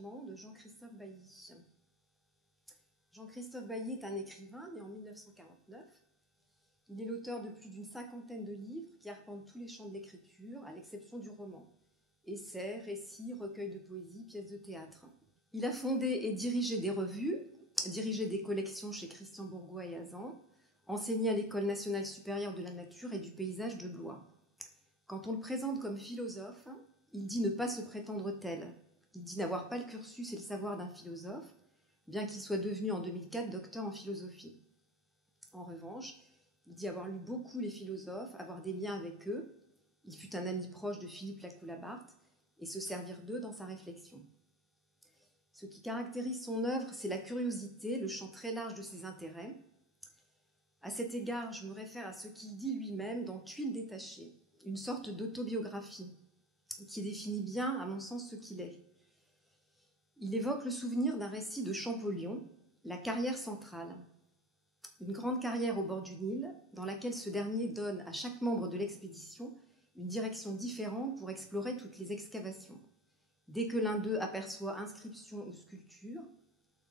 l'imagement de Jean-Christophe Bailly. Jean-Christophe Bailly est un écrivain né en 1949. Il est l'auteur de plus d'une cinquantaine de livres qui arpentent tous les champs de l'écriture, à l'exception du roman. Essais, récits, recueils de poésie, pièces de théâtre. Il a fondé et dirigé des revues, dirigé des collections chez Christian Bourgois et Hazan, enseigné à l'École nationale supérieure de la nature et du paysage de Blois. Quand on le présente comme philosophe, il dit ne pas se prétendre tel. Il dit n'avoir pas le cursus et le savoir d'un philosophe, bien qu'il soit devenu en 2004 docteur en philosophie. En revanche, il dit avoir lu beaucoup les philosophes, avoir des liens avec eux. Il fut un ami proche de Philippe Lacoue-Labarthe et se servir d'eux dans sa réflexion. Ce qui caractérise son œuvre, c'est la curiosité, le champ très large de ses intérêts. À cet égard, je me réfère à ce qu'il dit lui-même dans Tuiles détachées, une sorte d'autobiographie qui définit bien, à mon sens, ce qu'il est. Il évoque le souvenir d'un récit de Champollion, la carrière centrale, une grande carrière au bord du Nil, dans laquelle ce dernier donne à chaque membre de l'expédition une direction différente pour explorer toutes les excavations. Dès que l'un d'eux aperçoit inscription ou sculpture,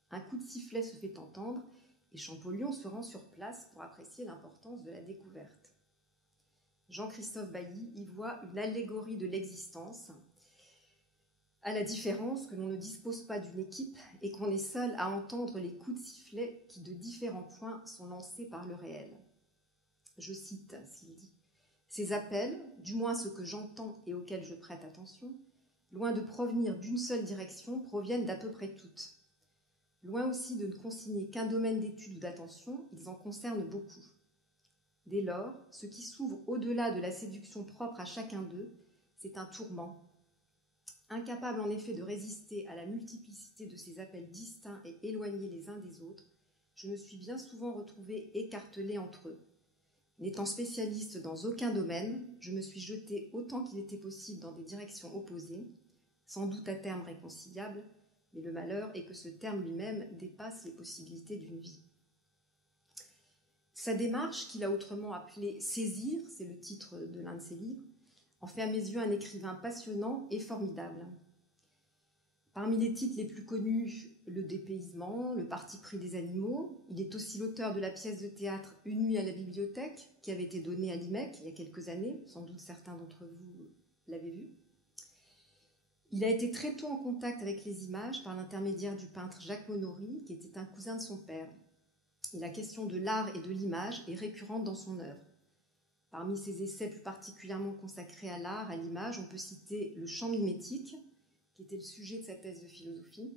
un coup de sifflet se fait entendre et Champollion se rend sur place pour apprécier l'importance de la découverte. Jean-Christophe Bailly y voit une allégorie de l'existence, à la différence que l'on ne dispose pas d'une équipe et qu'on est seul à entendre les coups de sifflet qui, de différents points, sont lancés par le réel. Je cite s'il dit « Ces appels, du moins ceux que j'entends et auxquels je prête attention, loin de provenir d'une seule direction, proviennent d'à peu près toutes. Loin aussi de ne consigner qu'un domaine d'étude ou d'attention, ils en concernent beaucoup. Dès lors, ce qui s'ouvre au-delà de la séduction propre à chacun d'eux, c'est un tourment. Incapable en effet de résister à la multiplicité de ces appels distincts et éloignés les uns des autres, je me suis bien souvent retrouvée écartelée entre eux. N'étant spécialiste dans aucun domaine, je me suis jetée autant qu'il était possible dans des directions opposées, sans doute à terme réconciliables, mais le malheur est que ce terme lui-même dépasse les possibilités d'une vie. Sa démarche, qu'il a autrement appelée « Saisir », c'est le titre de l'un de ses livres, en fait à mes yeux un écrivain passionnant et formidable. Parmi les titres les plus connus, Le dépaysement, Le parti pris des animaux, il est aussi l'auteur de la pièce de théâtre Une nuit à la bibliothèque, qui avait été donnée à l'IMEC il y a quelques années, sans doute certains d'entre vous l'avaient vu. Il a été très tôt en contact avec les images par l'intermédiaire du peintre Jacques Monory, qui était un cousin de son père. Et la question de l'art et de l'image est récurrente dans son œuvre. Parmi ses essais plus particulièrement consacrés à l'art, à l'image, on peut citer Le champ mimétique, qui était le sujet de sa thèse de philosophie,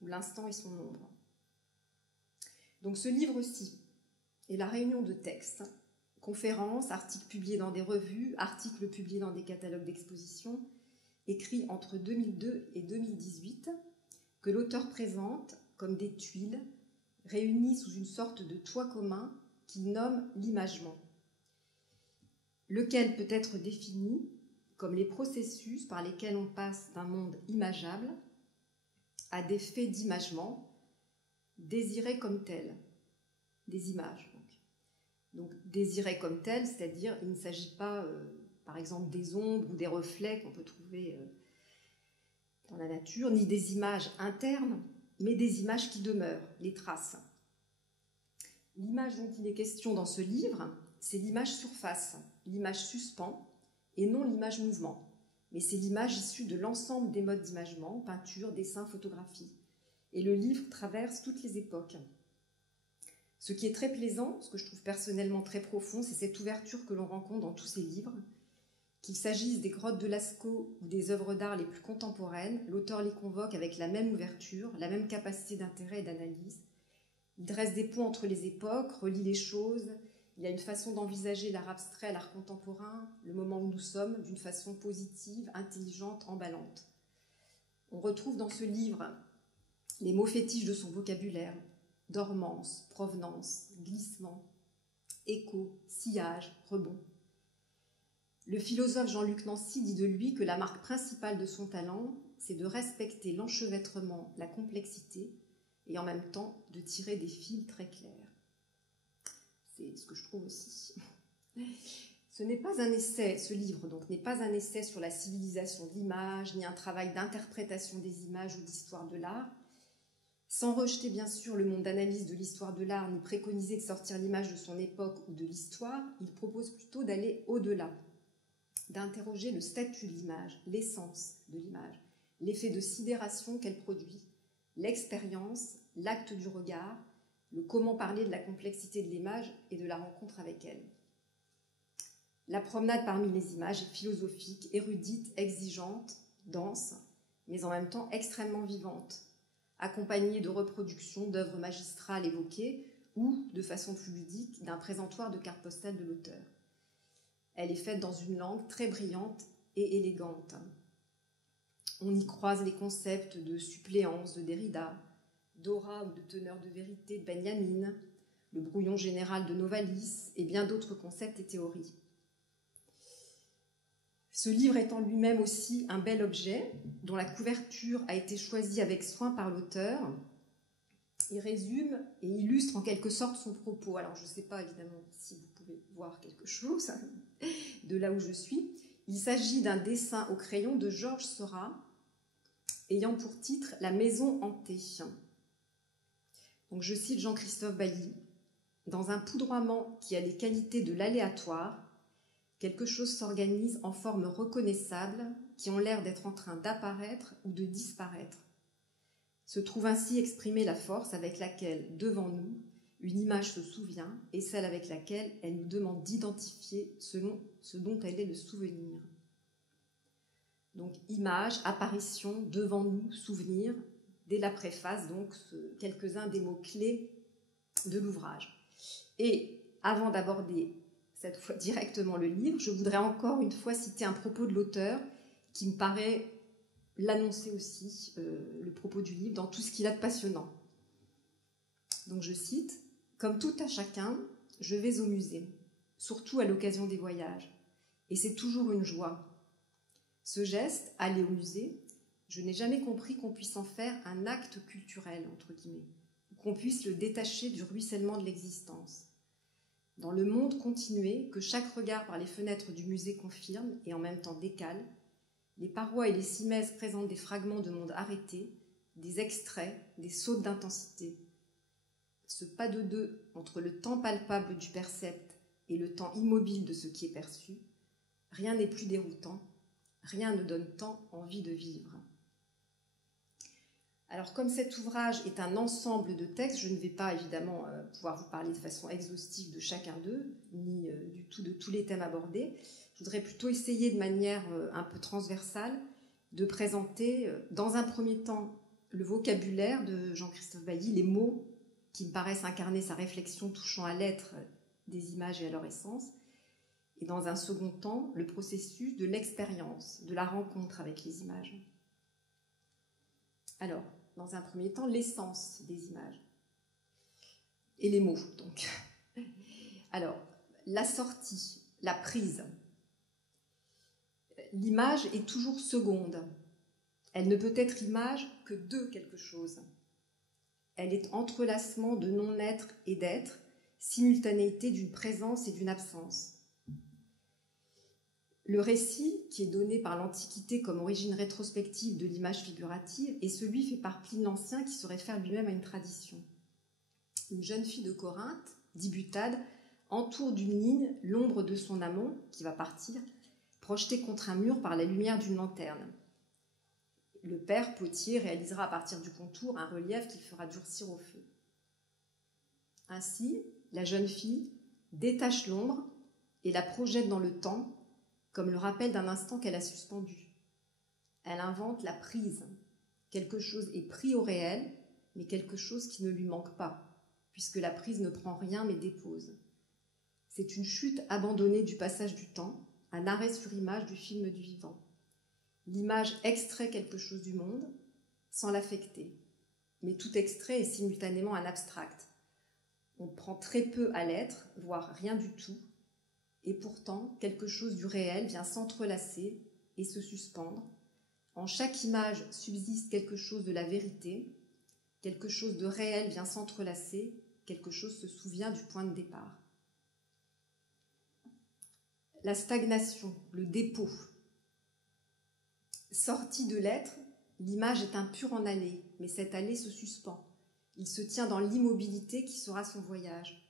ou L'instant et son ombre. Donc ce livre-ci est la réunion de textes, conférences, articles publiés dans des revues, articles publiés dans des catalogues d'exposition, écrits entre 2002 et 2018, que l'auteur présente comme des tuiles réunies sous une sorte de toit commun qu'il nomme l'imagement, lequel peut être défini comme les processus par lesquels on passe d'un monde imageable à des faits d'imagement désirés comme tels, des images. Donc désirés comme tels, c'est-à-dire il ne s'agit pas, par exemple, des ombres ou des reflets qu'on peut trouver dans la nature, ni des images internes, mais des images qui demeurent, les traces. L'image dont il est question dans ce livre, c'est l'image surface, l'image suspens, et non l'image mouvement. Mais c'est l'image issue de l'ensemble des modes d'imagement, peinture, dessin, photographie. Et le livre traverse toutes les époques. Ce qui est très plaisant, ce que je trouve personnellement très profond, c'est cette ouverture que l'on rencontre dans tous ces livres. Qu'il s'agisse des grottes de Lascaux ou des œuvres d'art les plus contemporaines, l'auteur les convoque avec la même ouverture, la même capacité d'intérêt et d'analyse. Il dresse des ponts entre les époques, relie les choses. Il a une façon d'envisager l'art abstrait, l'art contemporain, le moment où nous sommes, d'une façon positive, intelligente, emballante. On retrouve dans ce livre les mots fétiches de son vocabulaire, dormance, provenance, glissement, écho, sillage, rebond. Le philosophe Jean-Luc Nancy dit de lui que la marque principale de son talent, c'est de respecter l'enchevêtrement, la complexité, et en même temps de tirer des fils très clairs. C'est ce que je trouve aussi. Ce n'est pas un essai, ce livre donc n'est pas un essai sur la civilisation de l'image, ni un travail d'interprétation des images ou d'histoire de l'art. Sans rejeter bien sûr le monde d'analyse de l'histoire de l'art, ni préconiser de sortir l'image de son époque ou de l'histoire, il propose plutôt d'aller au-delà, d'interroger le statut de l'image, l'essence de l'image, l'effet de sidération qu'elle produit, l'expérience, l'acte du regard, le comment parler de la complexité de l'image et de la rencontre avec elle. La promenade parmi les images est philosophique, érudite, exigeante, dense, mais en même temps extrêmement vivante, accompagnée de reproductions d'œuvres magistrales évoquées ou, de façon plus ludique, d'un présentoir de cartes postales de l'auteur. Elle est faite dans une langue très brillante et élégante. On y croise les concepts de suppléance de Derrida, d'aura ou de teneur de vérité de Benjamin, le brouillon général de Novalis et bien d'autres concepts et théories. Ce livre est en lui-même aussi un bel objet, dont la couverture a été choisie avec soin par l'auteur. Il résume et illustre en quelque sorte son propos. Alors je ne sais pas évidemment si vous pouvez voir quelque chose de là où je suis. Il s'agit d'un dessin au crayon de Georges Seurat, ayant pour titre « La maison hantée ». Donc je cite Jean-Christophe Bailly. « Dans un poudroiement qui a les qualités de l'aléatoire, quelque chose s'organise en formes reconnaissables qui ont l'air d'être en train d'apparaître ou de disparaître. Se trouve ainsi exprimée la force avec laquelle, devant nous, une image se souvient et celle avec laquelle elle nous demande d'identifier ce dont elle est le souvenir. » Donc image, apparition, devant nous, souvenir, dès la préface, donc quelques-uns des mots-clés de l'ouvrage. Et avant d'aborder cette fois directement le livre, je voudrais encore une fois citer un propos de l'auteur qui me paraît l'annoncer aussi, le propos du livre, dans tout ce qu'il a de passionnant. Donc je cite, « Comme tout à chacun, je vais au musée, surtout à l'occasion des voyages, et c'est toujours une joie. Ce geste, aller au musée, je n'ai jamais compris qu'on puisse en faire un acte culturel, entre guillemets, ou qu'on puisse le détacher du ruissellement de l'existence. Dans le monde continué, que chaque regard par les fenêtres du musée confirme et en même temps décale, les parois et les cimaises présentent des fragments de monde arrêtés, des extraits, des sautes d'intensité. Ce pas de deux entre le temps palpable du percept et le temps immobile de ce qui est perçu, rien n'est plus déroutant, rien ne donne tant envie de vivre. » Alors, comme cet ouvrage est un ensemble de textes, je ne vais pas évidemment pouvoir vous parler de façon exhaustive de chacun d'eux, ni du tout de tous les thèmes abordés. Je voudrais plutôt essayer de manière un peu transversale de présenter, dans un premier temps, le vocabulaire de Jean-Christophe Bailly, les mots qui me paraissent incarner sa réflexion touchant à l'être des images et à leur essence, et dans un second temps, le processus de l'expérience, de la rencontre avec les images. Alors, dans un premier temps, l'essence des images et les mots, donc. Alors, la sortie, la prise. L'image est toujours seconde. Elle ne peut être image que de quelque chose. Elle est entrelacement de non-être et d'être, simultanéité d'une présence et d'une absence. Le récit, qui est donné par l'Antiquité comme origine rétrospective de l'image figurative, est celui fait par Pline l'Ancien qui se réfère lui-même à une tradition. Une jeune fille de Corinthe, dit Butade, entoure d'une ligne l'ombre de son amant, qui va partir, projetée contre un mur par la lumière d'une lanterne. Le père potier réalisera à partir du contour un relief qu'il fera durcir au feu. Ainsi, la jeune fille détache l'ombre et la projette dans le temps, comme le rappel d'un instant qu'elle a suspendu. Elle invente la prise. Quelque chose est pris au réel, mais quelque chose qui ne lui manque pas, puisque la prise ne prend rien mais dépose. C'est une chute abandonnée du passage du temps, un arrêt sur image du film du vivant. L'image extrait quelque chose du monde sans l'affecter, mais tout extrait est simultanément un abstract. On prend très peu à l'être, voire rien du tout, et pourtant, quelque chose du réel vient s'entrelacer et se suspendre. En chaque image subsiste quelque chose de la vérité, quelque chose de réel vient s'entrelacer, quelque chose se souvient du point de départ. la stagnation, le dépôt. Sortie de l'être, l'image est un pur en allée, mais cette allée se suspend. Il se tient dans l'immobilité qui sera son voyage.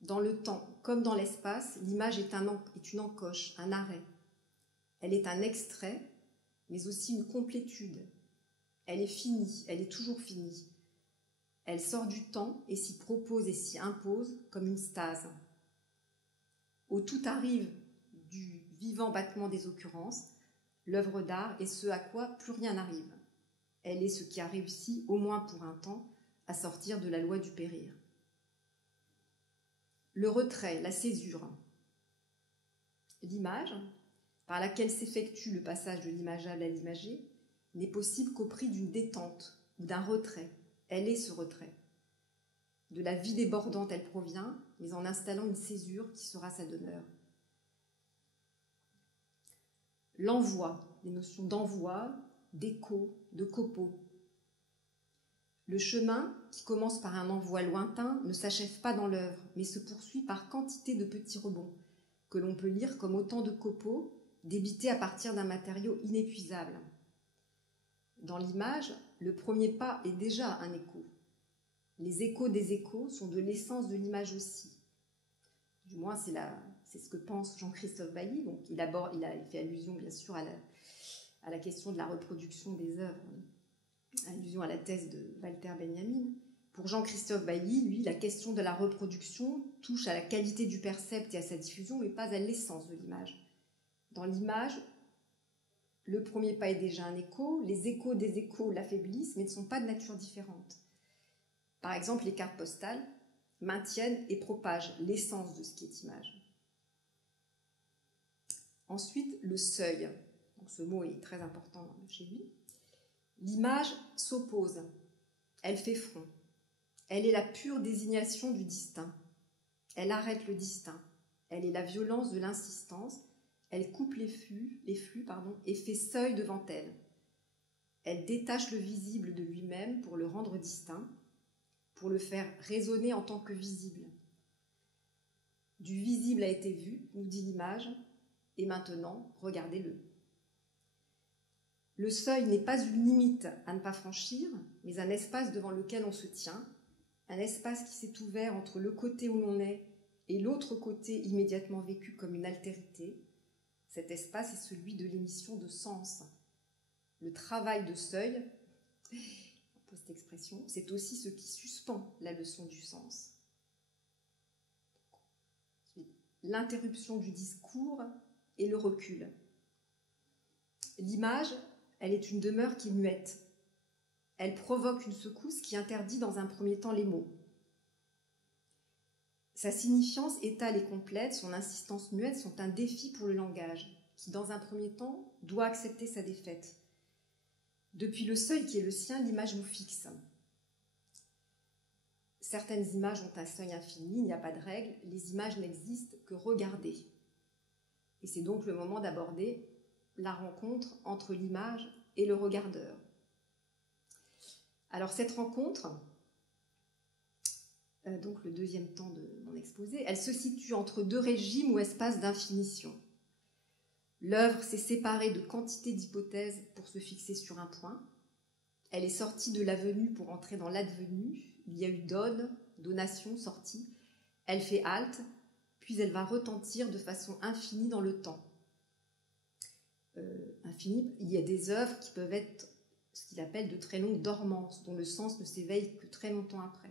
Dans le temps comme dans l'espace, l'image est une encoche, un arrêt. Elle est un extrait, mais aussi une complétude. Elle est finie, elle est toujours finie. Elle sort du temps et s'y propose et s'y impose comme une stase. Au tout arrive du vivant battement des occurrences, l'œuvre d'art est ce à quoi plus rien n'arrive. Elle est ce qui a réussi, au moins pour un temps, à sortir de la loi du périr. Le retrait, la césure. L'image, par laquelle s'effectue le passage de l'imageable à l'imagé, n'est possible qu'au prix d'une détente ou d'un retrait. Elle est ce retrait. De la vie débordante, elle provient, mais en installant une césure qui sera sa demeure. L'envoi, les notions d'envoi, d'écho, de copeau. Le chemin, qui commence par un envoi lointain, ne s'achève pas dans l'œuvre, mais se poursuit par quantité de petits rebonds, que l'on peut lire comme autant de copeaux débités à partir d'un matériau inépuisable. Dans l'image, le premier pas est déjà un écho. Les échos des échos sont de l'essence de l'image aussi. Du moins, c'est ce que pense Jean-Christophe Bailly. Donc, il fait allusion, bien sûr, à la question de la reproduction des œuvres, allusion à la thèse de Walter Benjamin. Pour Jean-Christophe Bailly, lui, la question de la reproduction touche à la qualité du percept et à sa diffusion, mais pas à l'essence de l'image. Dans l'image, le premier pas est déjà un écho, les échos des échos l'affaiblissent, mais ne sont pas de nature différente. Par exemple, les cartes postales maintiennent et propagent l'essence de ce qui est image. Ensuite, le seuil. Donc, ce mot est très important chez lui. L'image s'oppose, elle fait front. Elle est la pure désignation du distinct. Elle arrête le distinct. Elle est la violence de l'insistance. Elle coupe les flux, et fait seuil devant elle. Elle détache le visible de lui-même pour le rendre distinct, pour le faire résonner en tant que visible. Du visible a été vu, nous dit l'image, et maintenant, regardez-le. Le seuil n'est pas une limite à ne pas franchir, mais un espace devant lequel on se tient, un espace qui s'est ouvert entre le côté où l'on est et l'autre côté immédiatement vécu comme une altérité. Cet espace est celui de l'émission de sens. Le travail de seuil, on pose cette expression, c'est aussi ce qui suspend la leçon du sens. L'interruption du discours et le recul. L'image, elle est une demeure qui est muette. Elle provoque une secousse qui interdit dans un premier temps les mots. Sa signifiance étale et complète, son insistance muette sont un défi pour le langage, qui dans un premier temps doit accepter sa défaite. Depuis le seuil qui est le sien, l'image nous fixe. Certaines images ont un seuil infini, il n'y a pas de règle, les images n'existent que regardées. Et c'est donc le moment d'aborder la rencontre entre l'image et le regardeur. Alors cette rencontre, donc le deuxième temps de mon exposé, elle se situe entre deux régimes ou espaces d'infinition. L'œuvre s'est séparée de quantité d'hypothèses pour se fixer sur un point. Elle est sortie de l'avenue pour entrer dans l'advenu. Il y a eu donne, donation, sortie. Elle fait halte, puis elle va retentir de façon infinie dans le temps. Infinie, il y a des œuvres qui peuvent être ce qu'il appelle de très longue dormance, dont le sens ne s'éveille que très longtemps après.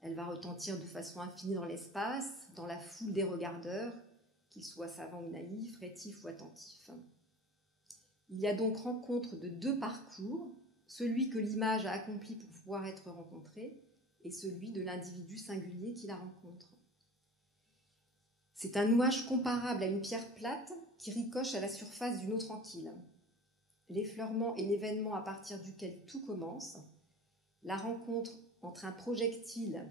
Elle va retentir de façon infinie dans l'espace, dans la foule des regardeurs, qu'ils soient savants ou naïfs, rétifs ou attentifs. Il y a donc rencontre de deux parcours, celui que l'image a accompli pour pouvoir être rencontrée et celui de l'individu singulier qui la rencontre. C'est un nouage comparable à une pierre plate qui ricoche à la surface d'une eau tranquille. L'effleurement est l'événement à partir duquel tout commence, la rencontre entre un projectile,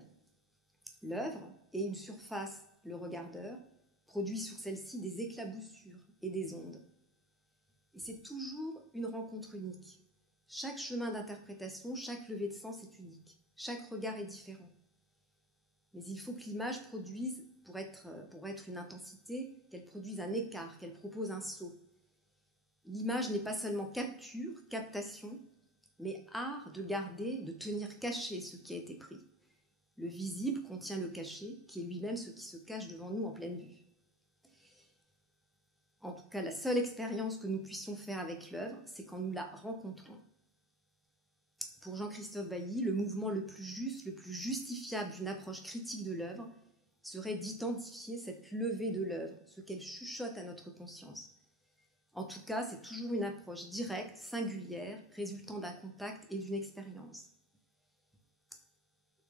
l'œuvre, et une surface, le regardeur, produit sur celle-ci des éclaboussures et des ondes. Et c'est toujours une rencontre unique. Chaque chemin d'interprétation, chaque levée de sens est unique. Chaque regard est différent. Mais il faut que l'image produise pour être une intensité, qu'elle produise un écart, qu'elle propose un saut. L'image n'est pas seulement capture, captation, mais art de garder, de tenir caché ce qui a été pris. Le visible contient le caché, qui est lui-même ce qui se cache devant nous en pleine vue. En tout cas, la seule expérience que nous puissions faire avec l'œuvre, c'est quand nous la rencontrons. Pour Jean-Christophe Bailly, le mouvement le plus juste, le plus justifiable d'une approche critique de l'œuvre serait d'identifier cette levée de l'œuvre, ce qu'elle chuchote à notre conscience. En tout cas, c'est toujours une approche directe, singulière, résultant d'un contact et d'une expérience.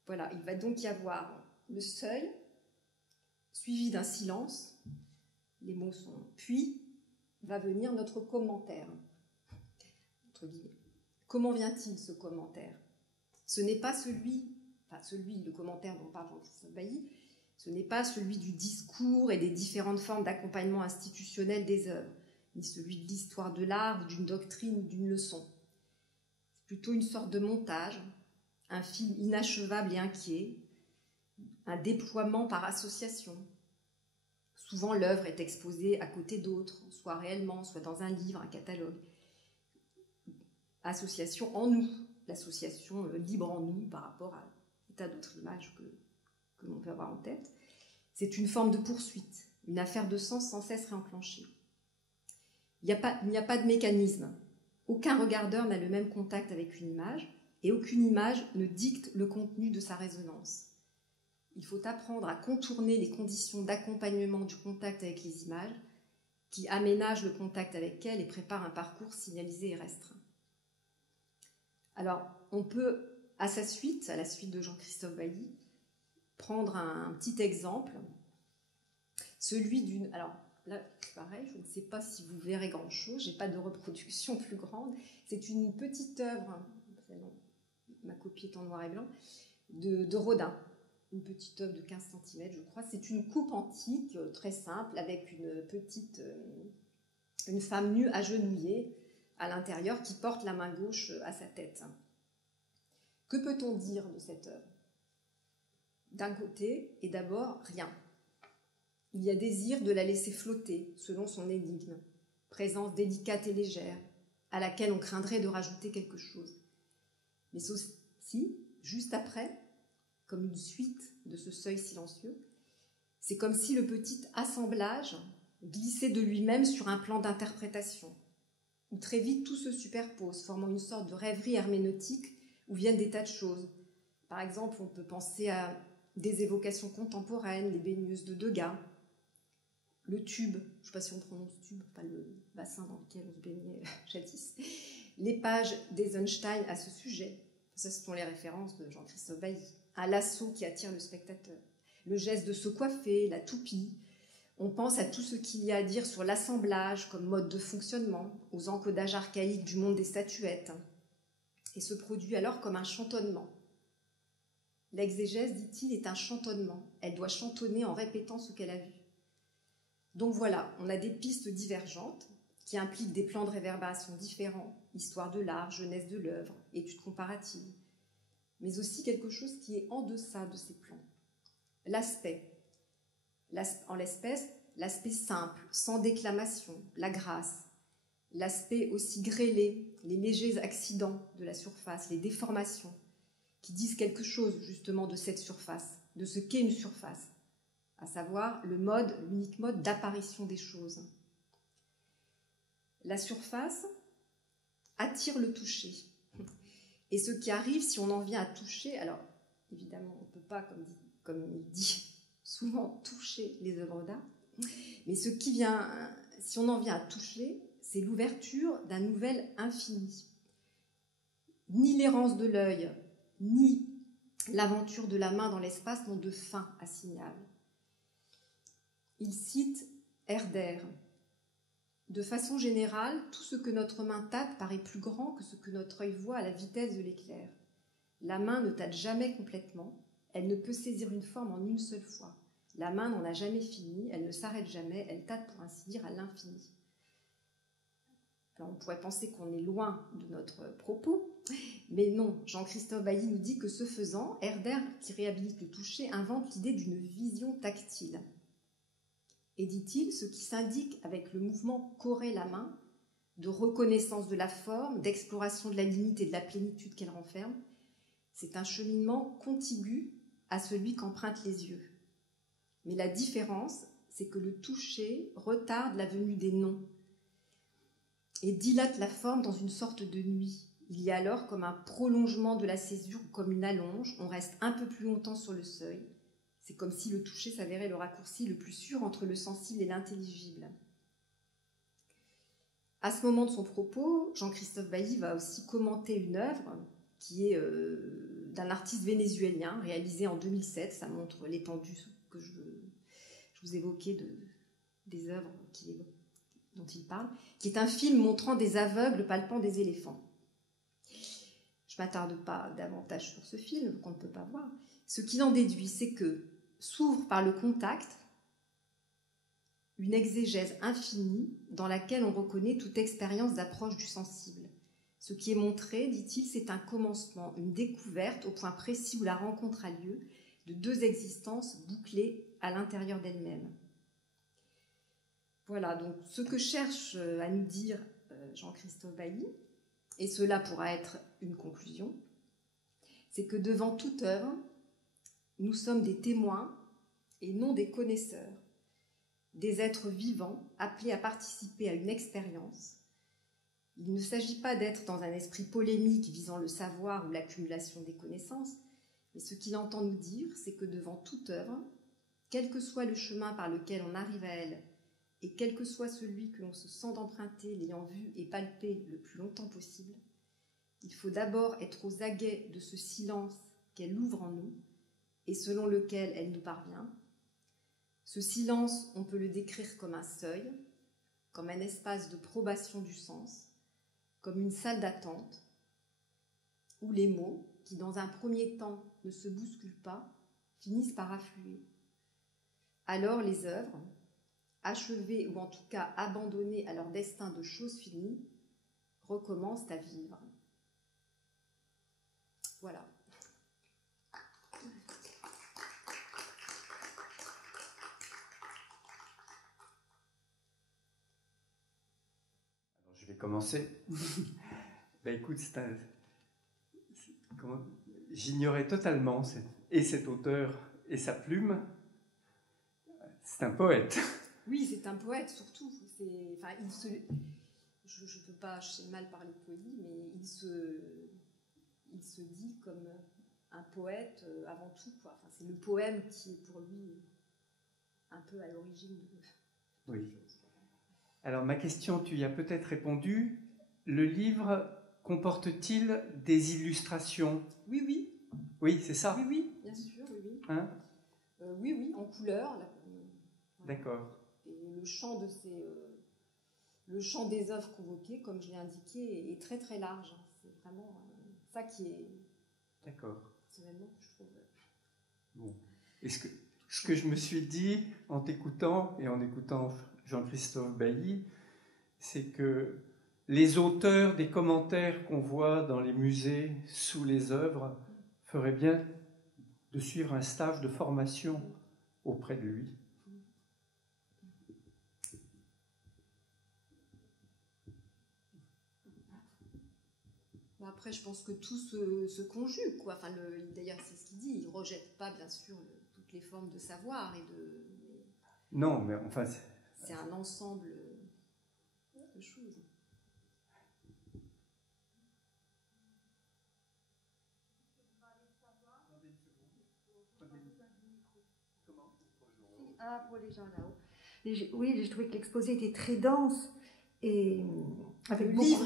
Voilà, il va donc y avoir le seuil, suivi d'un silence, les mots sont « puis » va venir notre commentaire, entre guillemets. Comment vient-il ce commentaire? Ce n'est pas le commentaire dont parle Jean-Christophe Bailly, ce n'est pas celui du discours et des différentes formes d'accompagnement institutionnel des œuvres, ni celui de l'histoire de l'art ou d'une doctrine ou d'une leçon. C'est plutôt une sorte de montage, un film inachevable et inquiet, un déploiement par association. Souvent, l'œuvre est exposée à côté d'autres, soit réellement, soit dans un livre, un catalogue. Association en nous, l'association libre en nous par rapport à des tas d'autres images que l'on peut avoir en tête. C'est une forme de poursuite, une affaire de sens sans cesse réenclenchée. Il n'y a pas de mécanisme. Aucun regardeur n'a le même contact avec une image et aucune image ne dicte le contenu de sa résonance. Il faut apprendre à contourner les conditions d'accompagnement du contact avec les images qui aménagent le contact avec elles et préparent un parcours signalisé et restreint. Alors, on peut, à la suite de Jean-Christophe Bailly, prendre un petit exemple, celui d'une... Alors, là, pareil, je ne sais pas si vous verrez grand-chose, je n'ai pas de reproduction plus grande. C'est une petite œuvre, ma copie est en noir et blanc, de Rodin. Une petite œuvre de 15 cm, je crois. C'est une coupe antique, très simple, avec une femme nue agenouillée à l'intérieur qui porte la main gauche à sa tête. Que peut-on dire de cette œuvre? D'un côté, et d'abord, rien. Il y a désir de la laisser flotter selon son énigme, présence délicate et légère, à laquelle on craindrait de rajouter quelque chose. Mais aussi, juste après, comme une suite de ce seuil silencieux, c'est comme si le petit assemblage glissait de lui-même sur un plan d'interprétation, où très vite tout se superpose, formant une sorte de rêverie herméneutique où viennent des tas de choses. Par exemple, on peut penser à des évocations contemporaines, les baigneuses de Degas, le tube, je ne sais pas si on prononce tube, pas le bassin dans lequel on se baignait jadis, les pages d'Eisenstein à ce sujet, ça ce sont les références de Jean-Christophe Bailly, un lasso qui attire le spectateur, le geste de se coiffer, la toupie. On pense à tout ce qu'il y a à dire sur l'assemblage comme mode de fonctionnement, aux encodages archaïques du monde des statuettes, et se produit alors comme un chantonnement. L'exégèse, dit-il, est un chantonnement. Elle doit chantonner en répétant ce qu'elle a vu. Donc voilà, on a des pistes divergentes qui impliquent des plans de réverbération différents, histoire de l'art, jeunesse de l'œuvre, études comparatives, mais aussi quelque chose qui est en deçà de ces plans. L'aspect. En l'espèce, l'aspect simple, sans déclamation, la grâce. L'aspect aussi grêlé, les légers accidents de la surface, les déformations, qui disent quelque chose justement de cette surface, de ce qu'est une surface, à savoir l'unique mode d'apparition des choses. La surface attire le toucher. Et ce qui arrive, si on en vient à toucher, alors évidemment, on ne peut pas, comme il dit souvent, toucher les œuvres d'art, mais si on en vient à toucher, c'est l'ouverture d'un nouvel infini. Ni l'errance de l'œil, ni l'aventure de la main dans l'espace n'ont de fin à signaler. Il cite Herder. De façon générale, tout ce que notre main tâte paraît plus grand que ce que notre œil voit à la vitesse de l'éclair. La main ne tâte jamais complètement, elle ne peut saisir une forme en une seule fois. La main n'en a jamais fini, elle ne s'arrête jamais, elle tâte pour ainsi dire à l'infini. Alors, on pourrait penser qu'on est loin de notre propos, mais non, Jean-Christophe Bailly nous dit que ce faisant, Herder, qui réhabilite le toucher, invente l'idée d'une vision tactile. Et dit-il, ce qui s'indique avec le mouvement qu'aurait la main, de reconnaissance de la forme, d'exploration de la limite et de la plénitude qu'elle renferme, c'est un cheminement contigu à celui qu'empruntent les yeux. Mais la différence, c'est que le toucher retarde la venue des noms et dilate la forme dans une sorte de nuit. Il y a alors comme un prolongement de la césure, comme une allonge, on reste un peu plus longtemps sur le seuil. C'est comme si le toucher s'avérait le raccourci le plus sûr entre le sensible et l'intelligible. À ce moment de son propos, Jean-Christophe Bailly va aussi commenter une œuvre qui est d'un artiste vénézuélien, réalisée en 2007. Ça montre l'étendue que je vous évoquais des œuvres dont il parle, qui est un film montrant des aveugles palpant des éléphants. Je ne m'attarde pas davantage sur ce film, qu'on ne peut pas voir. Ce qu'il en déduit, c'est que s'ouvre par le contact une exégèse infinie dans laquelle on reconnaît toute expérience d'approche du sensible. Ce qui est montré, dit-il, c'est un commencement, une découverte au point précis où la rencontre a lieu de deux existences bouclées à l'intérieur d'elles-mêmes. Voilà, donc ce que cherche à nous dire Jean-Christophe Bailly, et cela pourra être une conclusion, c'est que devant toute œuvre, nous sommes des témoins et non des connaisseurs, des êtres vivants appelés à participer à une expérience. Il ne s'agit pas d'être dans un esprit polémique visant le savoir ou l'accumulation des connaissances, mais ce qu'il entend nous dire, c'est que devant toute œuvre, quel que soit le chemin par lequel on arrive à elle, et quel que soit celui que l'on se sent d'emprunter, l'ayant vu et palpé le plus longtemps possible, il faut d'abord être aux aguets de ce silence qu'elle ouvre en nous, et selon lequel elle nous parvient. Ce silence, on peut le décrire comme un seuil, comme un espace de probation du sens, comme une salle d'attente, où les mots, qui dans un premier temps ne se bousculent pas, finissent par affluer. Alors les œuvres, achevées ou en tout cas abandonnées à leur destin de choses finies, recommencent à vivre. Voilà. Alors, je vais commencer. Ben écoute, j'ignorais totalement cet auteur et sa plume. C'est un poète. Oui, c'est un poète surtout. Enfin, je ne peux pas, je sais mal parler de poésie, mais il se dit comme un poète avant tout, quoi. Enfin, c'est le poème qui est pour lui un peu à l'origine de oui. Alors ma question, tu y as peut-être répondu. Le livre comporte-t-il des illustrations? Oui, oui. Oui, c'est ça? Oui, oui, bien sûr, oui, oui. Hein? Oui, oui, en couleur. D'accord. Et le champ des œuvres convoquées, comme je l'ai indiqué, est très très large. C'est vraiment ça qui est. D'accord. Personnellement, que je trouve. Bon. Et ce que je me suis dit en t'écoutant et en écoutant Jean-Christophe Bailly, c'est que les auteurs des commentaires qu'on voit dans les musées sous les œuvres feraient bien de suivre un stage de formation auprès de lui. Après, je pense que tout se conjugue, quoi. Enfin, d'ailleurs, c'est ce qu'il dit. Il ne rejette pas, bien sûr, toutes les formes de savoir Non, mais enfin, c'est un ensemble de choses. Ah, pour les gens là-haut. Oui, j'ai trouvé que l'exposé était très dense. Et avec le livre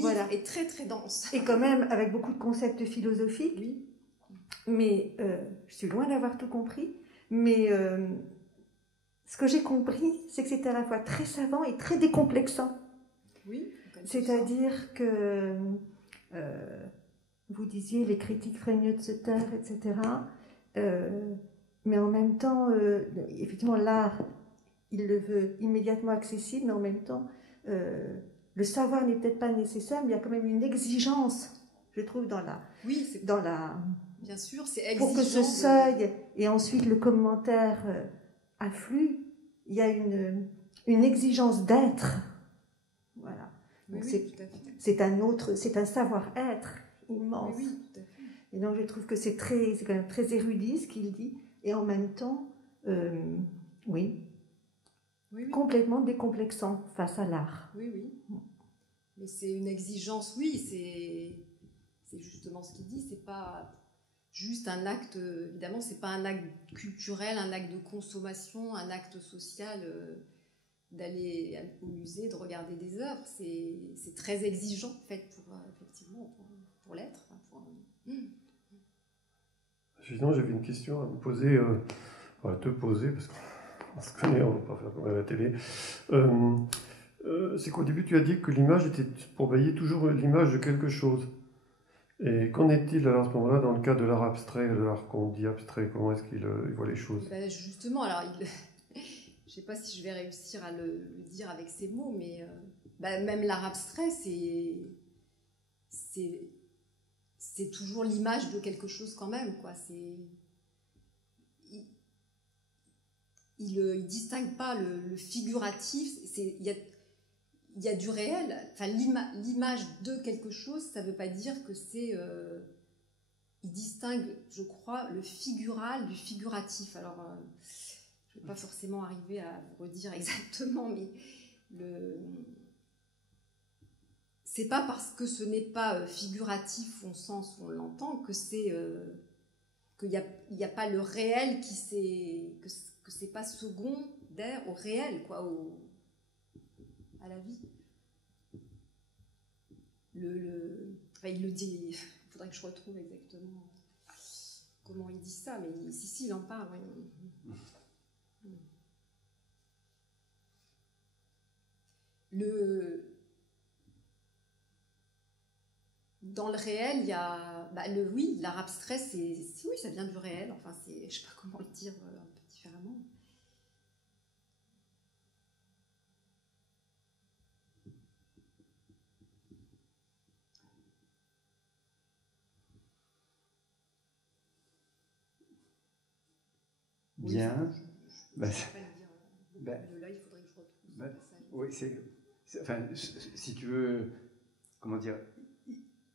voilà. Est très très dense. Et quand même avec beaucoup de concepts philosophiques. Oui. Mais je suis loin d'avoir tout compris. Mais ce que j'ai compris, c'est que c'était à la fois très savant et très décomplexant. Oui. C'est-à-dire que vous disiez les critiques feraient mieux de se taire, etc. Mais en même temps, effectivement, l'art, il le veut immédiatement accessible, mais en même temps, le savoir n'est peut-être pas nécessaire, mais il y a quand même une exigence, je trouve, Oui, c'est dans la... bien sûr, c'est exigeant. Pour que ce seuil et ensuite le commentaire afflue, il y a une exigence d'être. Voilà. Donc Oui, tout à fait. c'est un savoir-être immense. Oui, tout à fait. Et donc je trouve que c'est quand même très érudit ce qu'il dit, et en même temps, oui, complètement décomplexant face à l'art. Oui. Mais c'est une exigence, oui, c'est justement ce qu'il dit, c'est pas juste un acte, évidemment, c'est pas un acte culturel, un acte de consommation, un acte social d'aller au musée, de regarder des œuvres. C'est très exigeant, en fait, effectivement, pour l'être. Sinon, j'avais une question à me poser, à te poser, parce qu'on se connaît, on ne va pas faire comme à la télé. C'est qu'au début, tu as dit que l'image était pour Bailly toujours l'image de quelque chose. Et qu'en est-il alors à ce moment-là dans le cas de l'art abstrait, de l'art qu'on dit abstrait? Comment est-ce qu'il voit les choses? Ben justement, alors, je ne sais pas si je vais réussir à le dire avec ces mots, mais même l'art abstrait, c'est toujours l'image de quelque chose quand même, quoi. Il distingue pas le figuratif. Il y a du réel. Enfin, l'image de quelque chose, ça veut pas dire que c'est. Il distingue, je crois, le figural du figuratif. Alors, je vais pas forcément arriver à vous redire exactement, mais c'est pas parce que ce n'est pas figuratif au sens où on l'entend que c'est qu'il y a pas le réel que c'est pas secondaire au réel, quoi, à la vie. Enfin, il le dit, il faudrait que je retrouve exactement comment il dit ça, mais si, il en parle. Oui. Dans le réel, il y a oui, l'art abstrait, oui, ça vient du réel. Enfin, je sais pas comment le dire un peu différemment. Bien. Je ne sais pas le dire. De là, il faudrait que je retrouve ce passage. Oui, enfin, si tu veux, comment dire,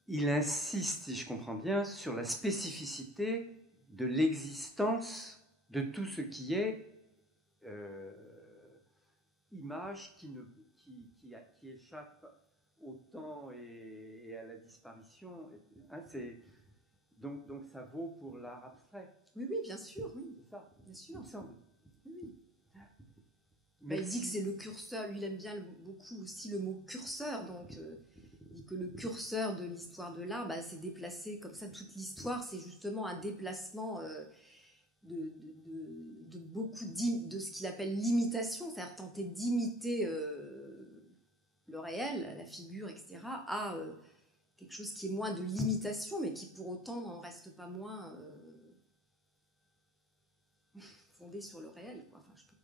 il insiste, si je comprends bien, sur la spécificité de l'existence de tout ce qui est image qui échappe au temps et à la disparition. Hein, donc ça vaut pour l'art abstrait. Oui, bien sûr, oui. C'est ça. Bien sûr. Ça. Oui. Il dit que c'est le curseur, lui il aime bien beaucoup aussi le mot curseur, donc il dit que le curseur de l'histoire de l'art, c'est déplacé comme ça, toute l'histoire c'est justement un déplacement de beaucoup de ce qu'il appelle l'imitation, c'est-à-dire tenter d'imiter le réel, la figure, etc., à quelque chose qui est moins de l'imitation, mais qui pour autant n'en reste pas moins fondé sur le réel, quoi. Enfin, je peux